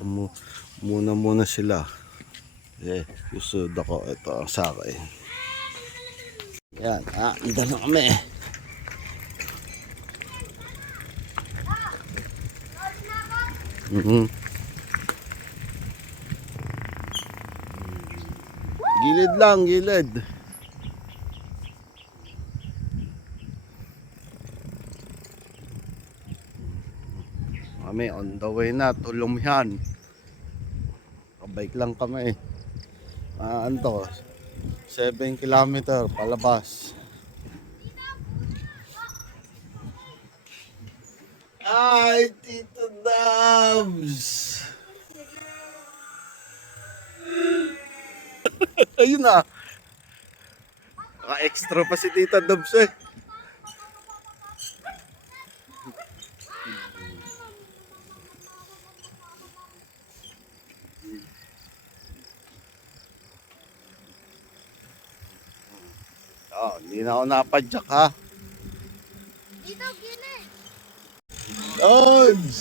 Mu- Muna sila. Susud ako. Ito ang sakay. Yan, anda na kami. Gilid lang, gilid. Kami on the way na, Tulumyan. Kabike lang kami. Ano to? 7 kilometer palabas. Ay, Tito Dubs! Ayun na. Extra pa si Tita Dubs eh. Hindi na ako napadyak ha. Dito, gilid. Dubs!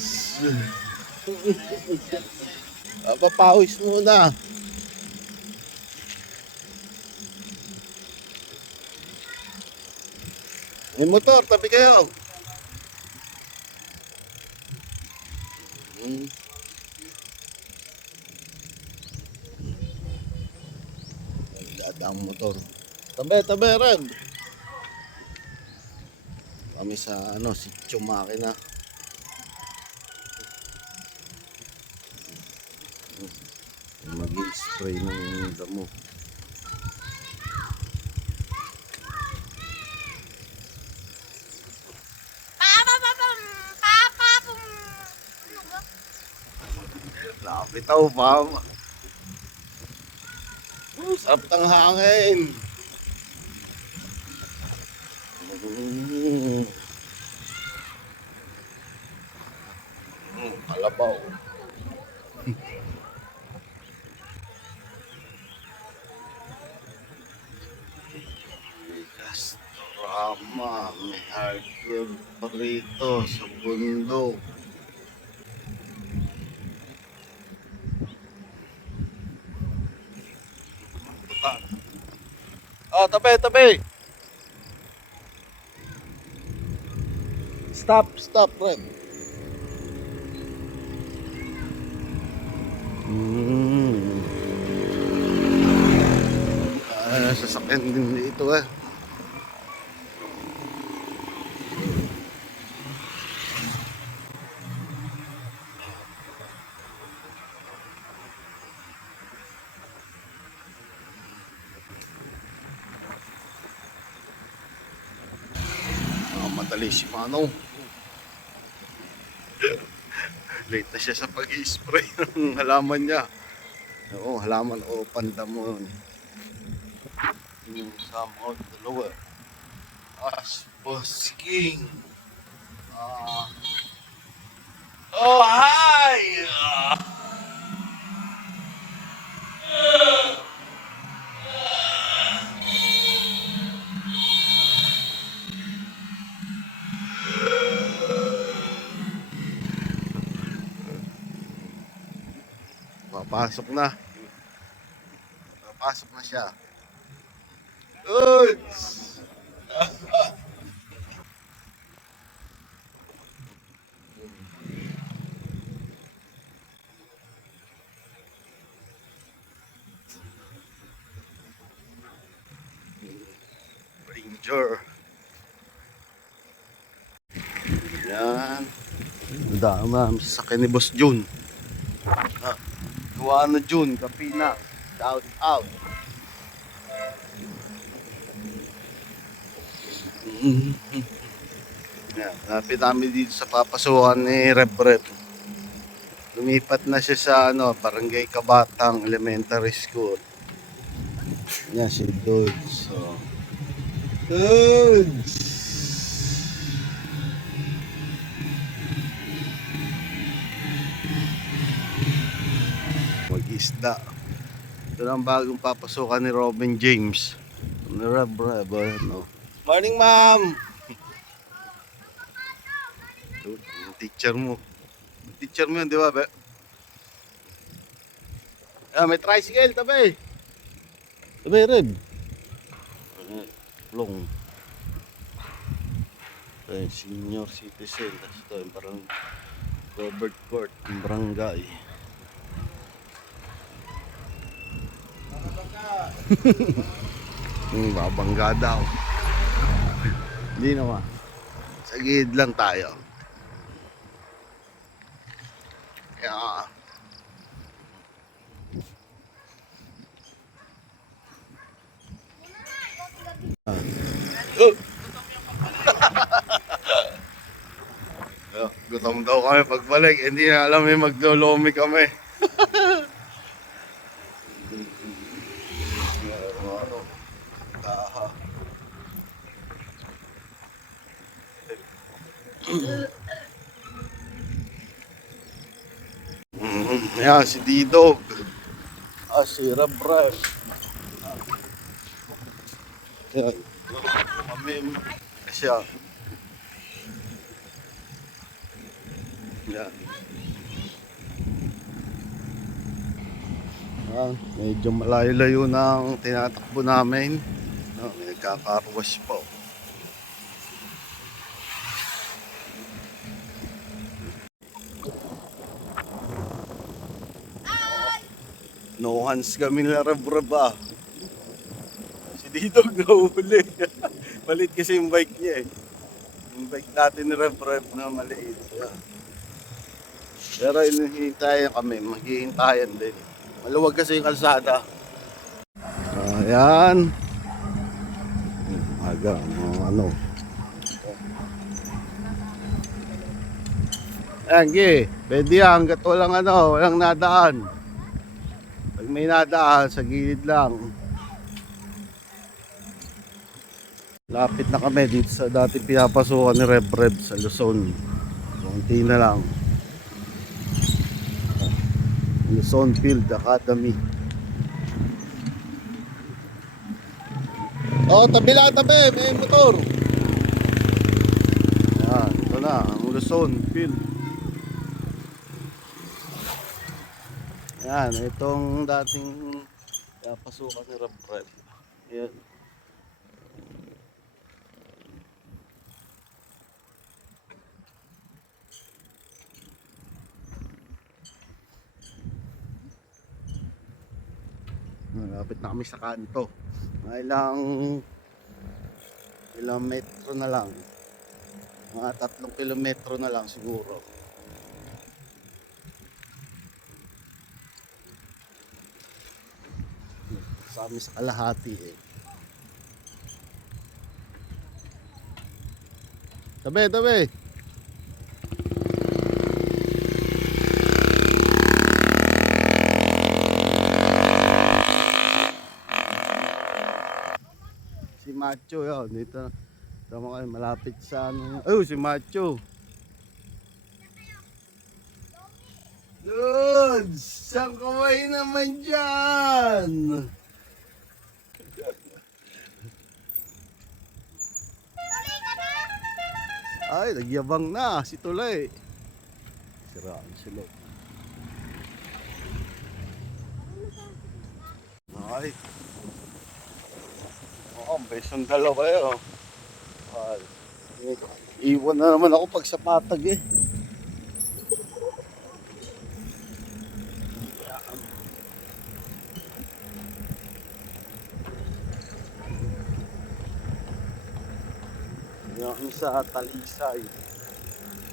Papawis muna. May motor, tabi kayo. Ang motor. Tabi, Red. Kami sa si Chumakina. Mag-i-spray ng damo. Lapit ako, mama. Sarap ng hangin. Kalabaw. Castorama, may hardwood pa rito sa bundok. Tabi. Stop, Red. Sasakyan din dito eh. Madali si Manong. Late na siya sa pag-i-spray ng halaman niya. Oo, halaman o pandamon. Yung sama o dalawa. Asbosking. Oh, hi! Papasok na siya. Uds! Ranger. Yan. Dama sa ni Boss Jun. Tuwano Jun, Kapina. Shout out. Yan, napit namin dito sa papasukan ni Reb. Lumipat na siya sa Barangay Kabatang Elementary School. Yan si Dudes. Dudes! Mag-isda. Ito lang bagong papasukan ni Robin James. Ni Reb. Morning, ma'am! Teacher mo. Teacher mo yun, di ba, be? May tricycle, tabi. Tabi, Reb. Long. Ito senior citizen. Tapos ito yung parang Robert Court, yung barangay. Babangga daw. Hindi naman. Sa gilid lang tayo. Kaya oh. Gutom daw kami pagbalik. Hindi na alam maglolomi kami. Ayan, si Didog. Si Rabref. Ayan. Kami siya. Ayan. Medyo malayo-layo na ang tinatakbo namin. May nagkakarwash po. No hands kami nila Rabref. Si Didog nahuli. Maliit kasi yung bike niya eh. Yung bike natin ni Rabref na maliit. Pero hinihintayan kami, maghihintayan din. Maluwag kasi yung kalsada. Ayan. Aga, ano. Ayan, Gi. Pwede yan, hanggat walang nadaan. Pag may nadaan, sa gilid lang. Lapit na kami dito sa dati pinapasukan ni Rabref sa Luzon. Konti na lang. Luzon Field Academy. Tabi lang, tabi. May motor. Ayan, ito na. Ang Luzon Field. Ayan, itong dating pinapasukan ni Rabref. Ayan. Malapit na kami sa kanto. Ilang metro na lang. Mga 3 kilometro na lang siguro. Sa amin sa kalahati eh. Tabi, tabi. Si Macho yun, dito tama kayo malapit sa ano. Oh, si Macho. Lods, saan kamay naman dyan? Ay, nagyabang na si Tulay. Siraan sila. Ay. May sundalo kayo. Ay. Iwan na naman ako pag sa patag eh. Yan sa Talisay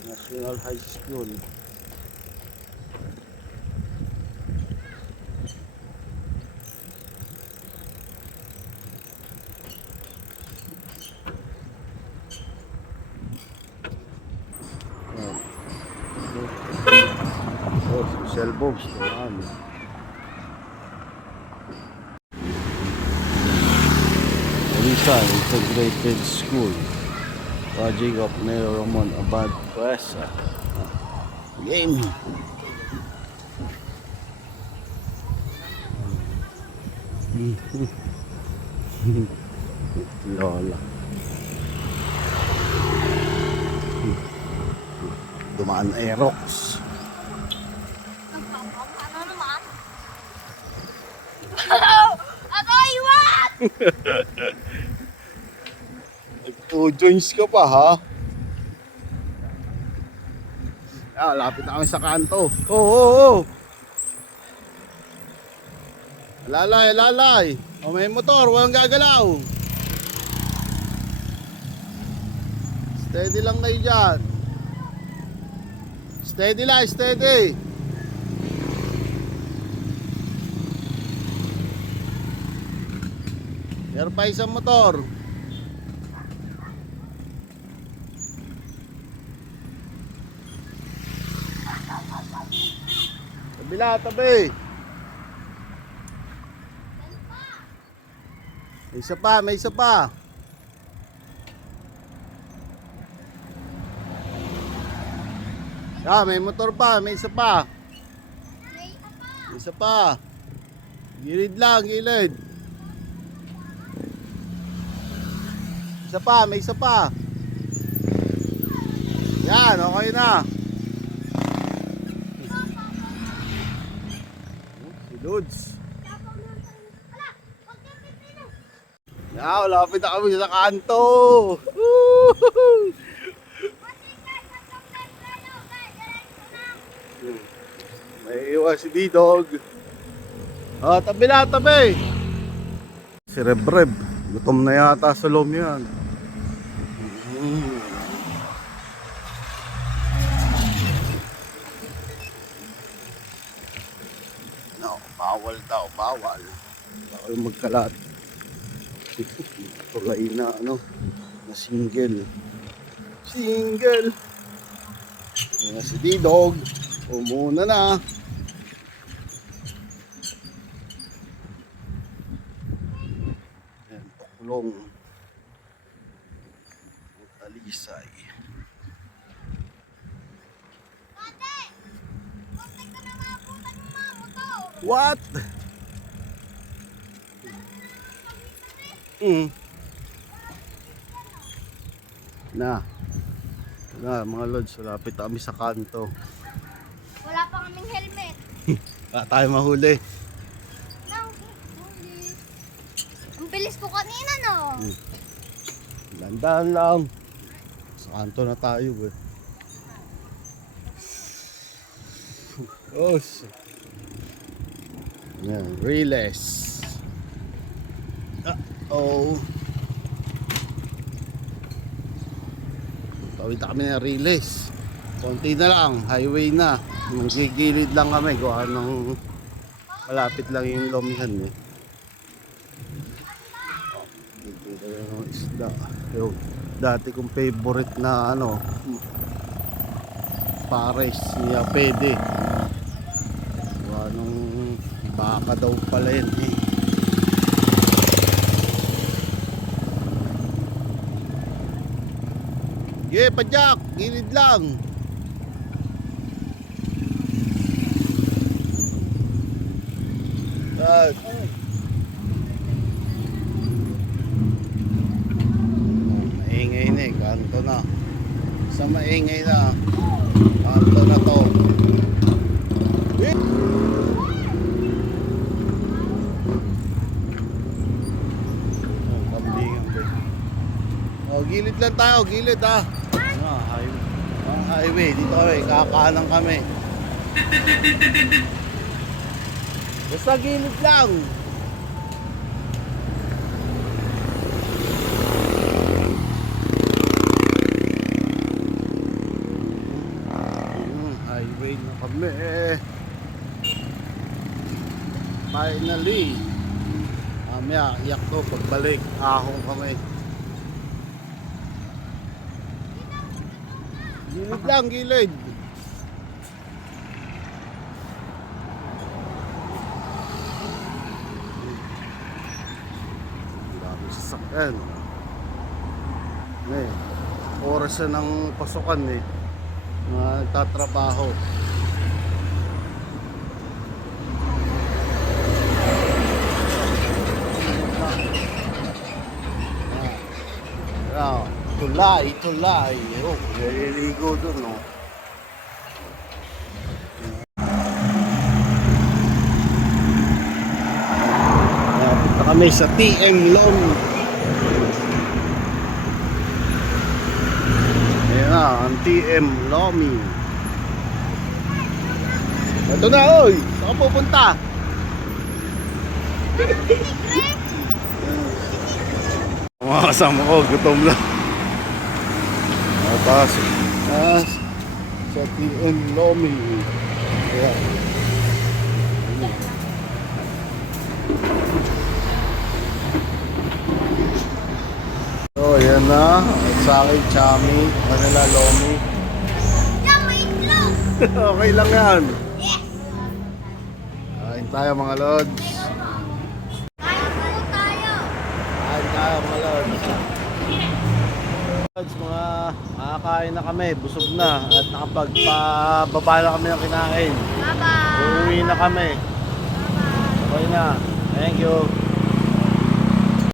National High School. Selbos, naman. Talisay Integrated School. Project of Mayor Ramon Abad Puesa. Game. Lola. Dumaan Aerox. Nag-2 joints ka pa ha? Ah, lapit na kami sa kanto. Oo. Alalay. O may motor, walang gagalaw. Steady lang kayo dyan. Steady lang, steady. Meron pa isang motor. Kabila, tabi. May isa pa. Ah, may motor pa, may isa pa. May isa pa. Gilid lang, gilid. May isa pa. Yan, okay na. Si Lods. Yan, lapit na kami sa kanto. Woo! May iwas si D-Dog. Ah, tabi. Si Rebreb. Gutom na yata sa loob yan. No, bawal daw. Bawal magkalat. Tulay na na single. Yan si D-Dog. Umuna na. Yan, tuklong. Talisay. What? Na mga lods, lapit kami sa kanto. Wala pa kaming helmet. Tayo mahuli. Ang bilis ko kanina, no? Dandan lang. Sa kanto na tayo eh. Yan, relays. Tawid kami ng relays. Konti na lang, highway na. Magigilid lang kami kung anong malapit lang yung lomihan eh. Dito yung isda. Yung dati kong favorite na pares niya pwede. Kung anong baka daw pala yun eh. Padyak, gilid lang. Maingay na eh, kanto na. Sa maingay na, kanto na to. Kambingan ba? Gilid lang tayo, gilid ha. Highway, dito kami, kakanan kami. Basta gilid lang. Highway na kami. Finally. Mamaya, iyak to pagbalik. Ahong kami. Gilid lang, gilid. Dami sasakyan. Oras na ng pasukan eh. Mga nagtatrabaho. Tulay. Oh, naliligo dun, no? Lapit na kami sa TM Lomi. Ayan na, ang TM Lomi. Ito na, oy! Saan ka pupunta? Mga kasama ko, gutom lang. Pasok na sa TM Lomi. Ayan. So, ayan na. At sa akin, Chami. Manila Lomi. Yan, may itlog. Okay lang yan. Yes. Kain tayo mga lods. Kain po tayo. Kain tayo mga lods. Lods, mga makakain na kami. Busog na. At nakapagpababa na kami ng kinain. Bye-bye. Uuwi na kami. Bye-bye. Okay na. Thank you.